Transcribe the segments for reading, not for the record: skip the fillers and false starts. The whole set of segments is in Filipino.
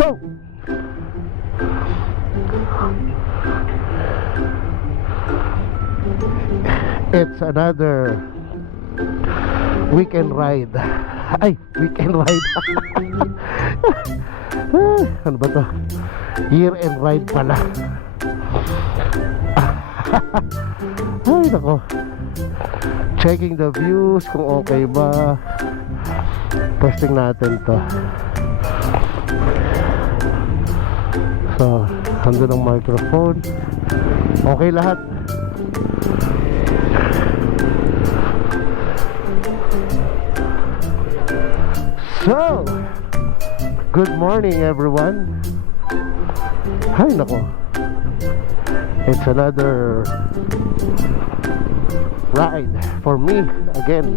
So, it's another weekend ride. Ay, weekend ride. Ano ba to? Year-end ride pala. Ay, nako. Checking the views kung okay ba. Testing natin to. So, andun ang microphone. Okay lahat. So, good morning everyone. Hay nako. It's another ride for me again.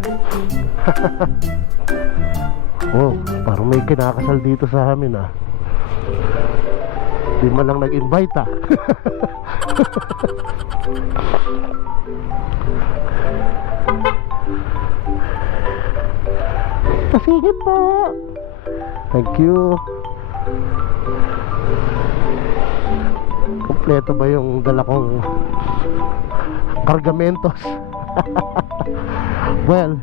Oh, parang may kinakasal dito sa amin ah. Di man lang nag-invite ah. Pasigit po. Thank you. Kompleto ba yung dala kong kargamentos? Well,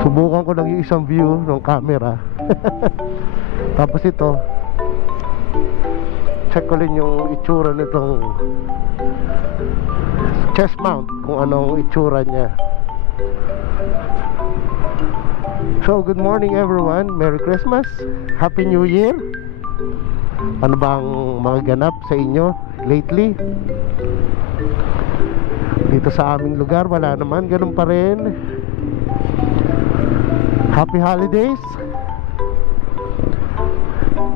subukan ko lang yung isang view ng camera. Tapos ito, check ko rin yung itsura nitong chest mount, kung anong itsura niya. So, good morning everyone. Merry Christmas. Happy New Year. Ano bang mga ganap sa inyo lately? Dito sa aming lugar, wala naman. Ganun pa rin. Happy Holidays.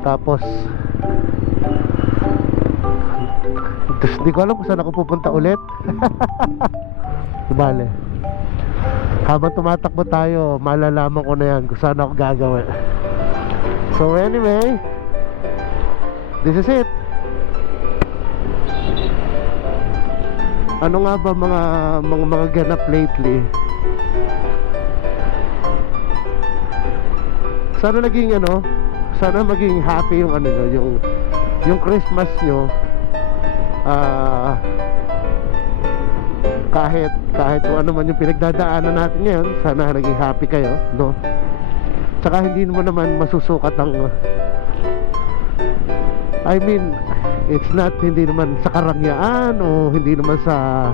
Tapos hindi ko alam kung saan ako pupunta ulit. Bale, habang tumatakbo tayo, malalaman ko na yan kung saan ako gagawin. So anyway, this is it. Ano nga ba mga ganap lately? Sana maging happy yung yung Christmas nyo. Kahit kung ano man yung pinagdadaanan natin ngayon, sana naging happy kayo, no? Tsaka hindi mo naman masusukat ang hindi naman sa karangyaan o hindi naman sa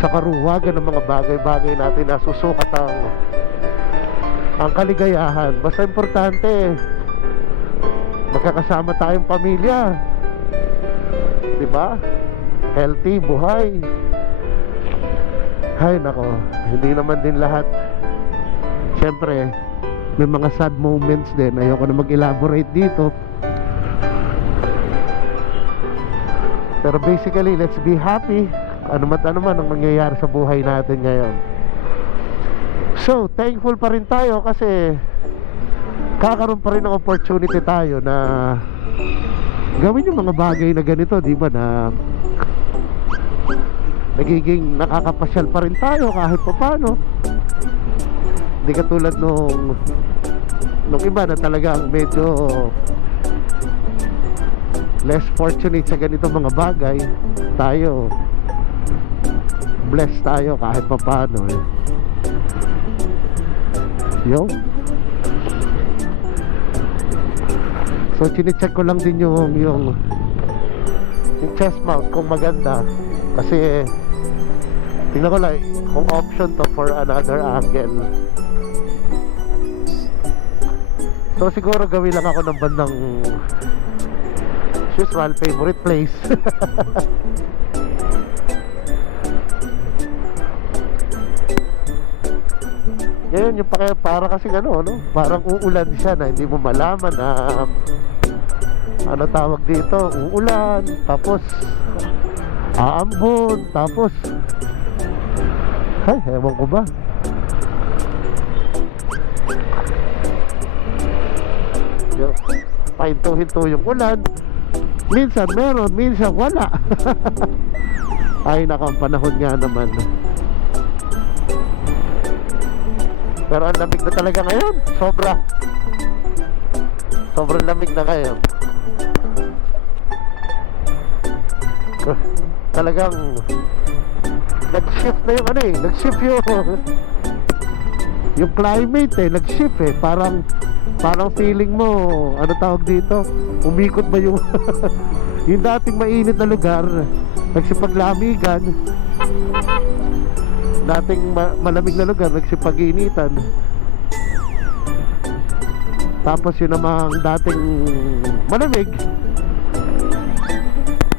karuwagan ng mga bagay-bagay natin na susukat ang kaligayahan. Basta importante, magkakasama tayong pamilya, diba? Healthy, buhay. Hay nako, hindi naman din lahat. Siyempre, may mga sad moments din. Ayoko na mag-elaborate dito. Pero basically, let's be happy. Ano man ang nangyayari sa buhay natin ngayon. So, thankful pa rin tayo kasi kakaroon pa rin ng opportunity tayo na gawin yung mga bagay na ganito, di ba, na nagiging nakakapasyal pa rin tayo kahit pa paano. Hindi katulad nung iba na talagang medyo less fortunate sa ganito mga bagay. Tayo blessed tayo kahit pa paano eh. Yo. So chine-check ko lang din yung chest mount kung maganda, kasi tingnan ko lang kung option to for another angle. So siguro gawin lang ako ng bandang usual favorite place. Ngayon yung para kasi parang uulan siya na hindi mo malaman na ano tawag dito, uulan, tapos aambon, tapos ewan ko ba. Pahinto-hinto yung ulan. Minsan meron, minsan wala. Ay nako, ang panahon nga naman. Pero ang lamig na talaga ngayon. Sobrang lamig na ngayon. Talagang nag-shift na yung ano eh. Nag-shift yung climate eh. Nag-shift eh. Parang feeling mo, ano tawag dito? Umikot ba yung yung dating mainit na lugar, nagsipaglamigan. Dating malamig na lugar, nagsipag-initan. Tapos yun namang dating malamig,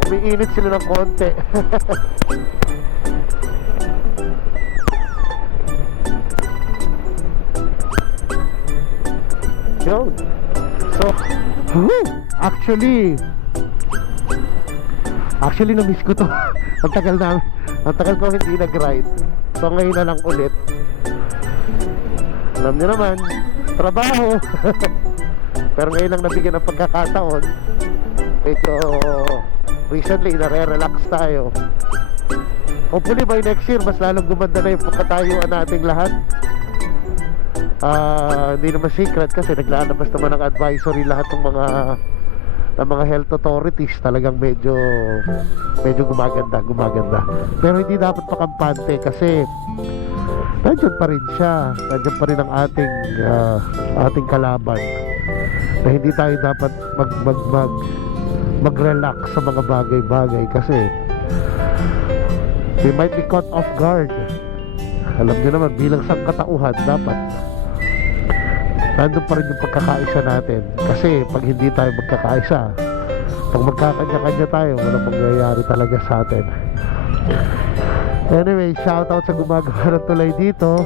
umiinit sila ng konti. Yun. So, actually na-miss ko to. Ang tagal ko hindi nag-ride. So ngayon na lang ulit. Alam niyo naman, trabaho. Pero ngayon lang nabigyan ng pagkakataon. Ito, recently nare-relax tayo. Hopefully by next year mas lalong gumanda na yung pagkatayuan nating lahat. Hindi naman secret kasi naglalabas naman ng advisory lahat ng mga health authorities. Talagang medyo gumaganda. Pero hindi dapat pakampante kasi nandiyan pa rin siya. Nandiyan pa rin ang ating kalaban, na hindi tayo dapat mag-relax sa mga bagay-bagay kasi we might be caught off guard. Alam niyo naman, bilang sangkatauhan dapat nandun pa rin yung pagkakaisa natin. Kasi pag hindi tayo magkakaisa, pag magkakanya-kanya tayo, walang mangyayari talaga sa atin. Anyway, shoutout sa gumagawa ng tulay dito.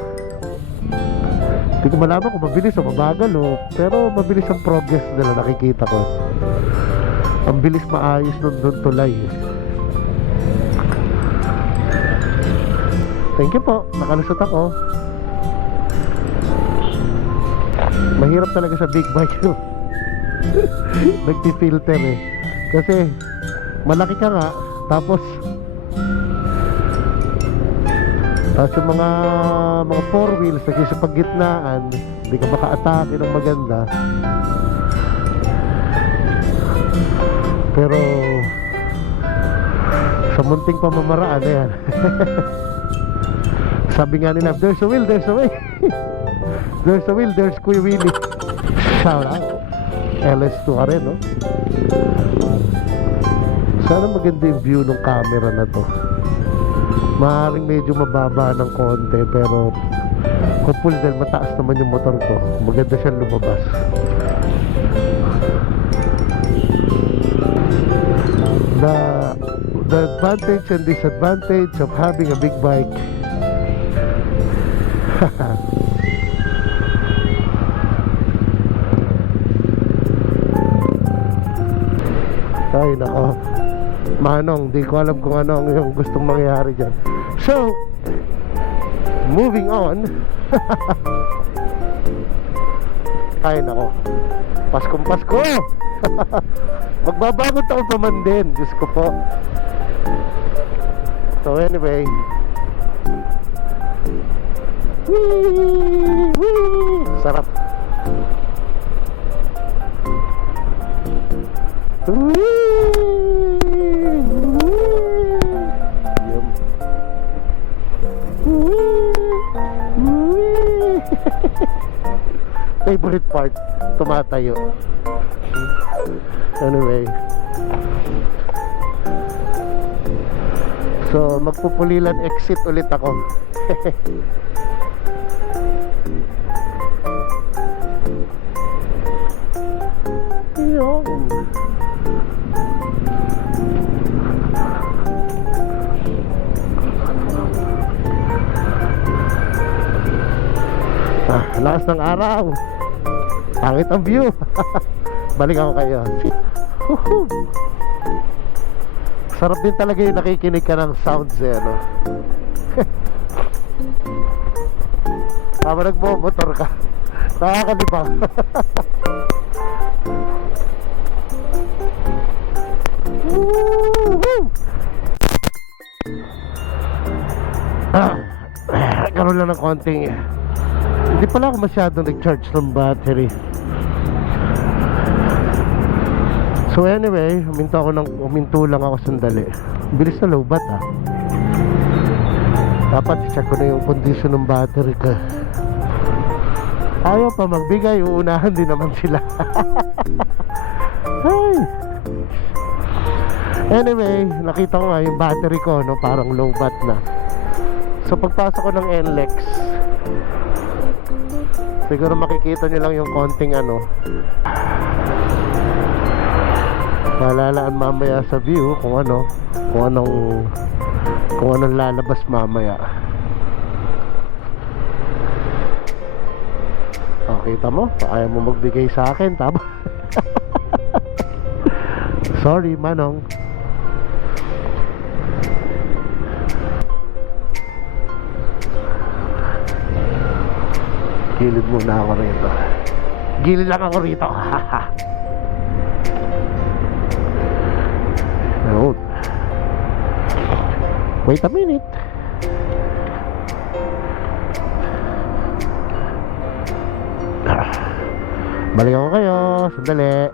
Hindi ko malaman kung mabilis o mabagal pero mabilis ang progress nila, nakikita ko. Ang bilis maayos nun tulay. Thank you po, nakalusot ako. Mahirap talaga sa big bike nagti-filter eh. Kasi malaki ka nga, tapos yung mga four wheels nagsisipag-gitnaan, hindi ka maka-atake ng maganda. Pero sa munting pamamaraan na yan. Sabi nga nila, there's a will, there's a way. There's a will, there's Kuya Willie. Shout out LS2 ka rin, no? Sana maganda yung view ng camera na to. Maaaring medyo mababa ng konti, pero hopeful dahil mataas naman yung motor ko, maganda siyang lumabas. The advantage and disadvantage of having a big bike. Ay nako, Manong, di ko alam kung ano yung gustong mangyari dyan. So, moving on. Ay nako, Paskong Pasko. Magbabago taon pa man din, Diyos ko po. So anyway, sarap. Favorite part, tumatayo. Anyway, so magpupulilan exit ulit ako. Yun. Lakas ng araw, pangit ang view. Balik ako kayo. Sarap din talaga yung nakikinig ka ng sounds eh, no? Tama, nagmo-motor ka, nakakadibang. Karoon lang ng konting Hindi pala ako masyadong nag-charge ng battery. So anyway, huminto lang ako sandali. Bilis na lowbat ah. Dapat i-check ko na yung condition ng battery ko. Ayaw pa magbigay, uunahan din naman sila. Ay. Anyway, nakita ko nga yung battery ko, no, parang lowbat na. So pagpasok ko ng NLEX, siguro makikita nyo lang yung konting ano. Malalaan mamaya sa view kung anong lalabas mamaya. Oh, kita mo? Ayaw mo magbigay sa akin, tama? Sorry, Manong. Gilid muna ako rito. Gilid lang ako rito. Ayun. Wait a minute. Balik ako kayo. Sandali.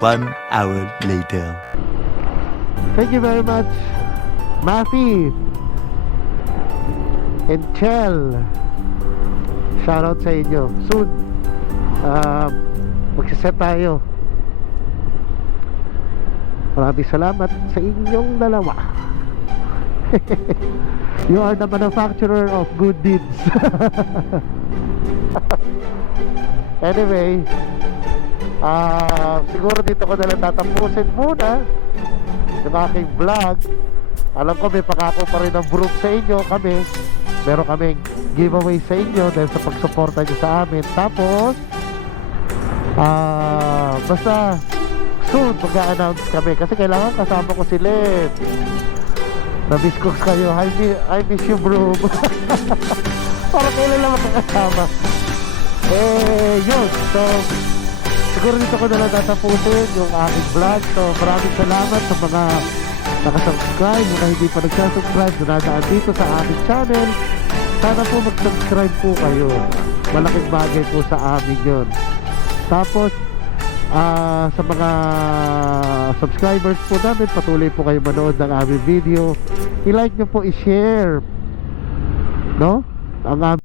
One hour later. Thank you very much, Mafi and Chel. Shoutout sa inyo. Soon, magsiset tayo. Maraming salamat sa inyong dalawa. You are the manufacturer of good deeds. Anyway, siguro dito ko nalang tatapusin muna yung aking vlog. Alam ko may pangako pa rin ng broom sa inyo. Meron kaming giveaway sa inyo dahil sa pagsuporta nyo sa amin. Tapos basta soon mag-a-announce kami kasi kailangan kasama ko si Len. Na-miss ko kayo. I miss you, broom. Parang kailan lang makakasama. Yun. So siguro dito ko nalang tatapusin yung aking vlog. So maraming salamat sa mga nakasubscribe, mga hindi pa nagsasubscribe na nadaan dito sa aking channel. Sana po mag-subscribe po kayo. Malaking bagay po sa amin yun. Tapos sa mga subscribers po namin, patuloy po kayo manood ng aming video. I-like nyo po, i-share, no? Ang